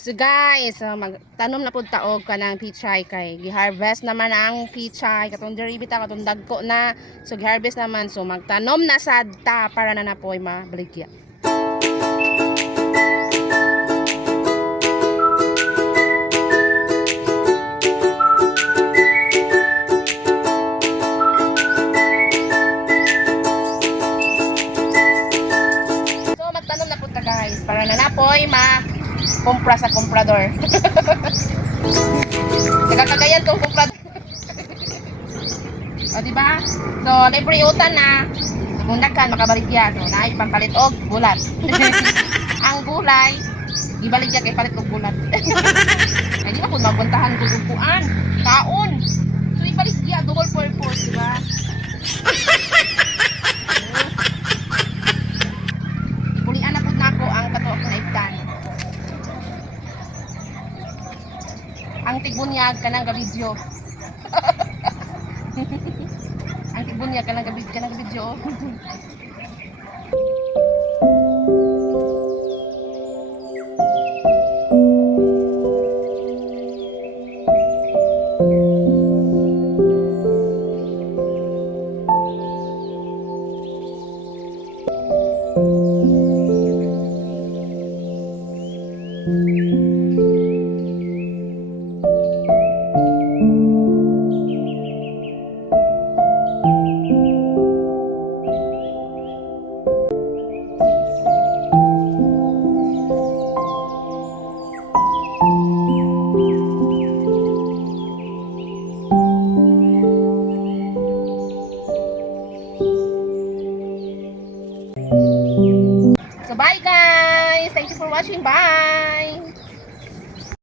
So guys, magtanom na pud taog ka ng pichay kay gi-harvest naman ang pichay katong diri bitaw katong dagko na. So gi-harvest naman, so magtanom na sad ta para na napoy mabaligya. So magtanom na pud ta guys para na napoy kumpra sa komprador. Nagkakagayan kong komprador. O diba? So, libre utan na. Kung nagkan, makabaligya. So, naay pangkalit og bulat. Ang gulay, ibaligya kay palit og bulat. Ay, di ba kung mabuntahan kung upuan, kaon. So, ibaligya, double purpose, diba? Ipulian na po na ako ang kato ako na igtan. Ang tigunyag ka ng gabidyo. Ang tigunyag ka ng gabidyo. So bye guys! Thank you for watching. Bye!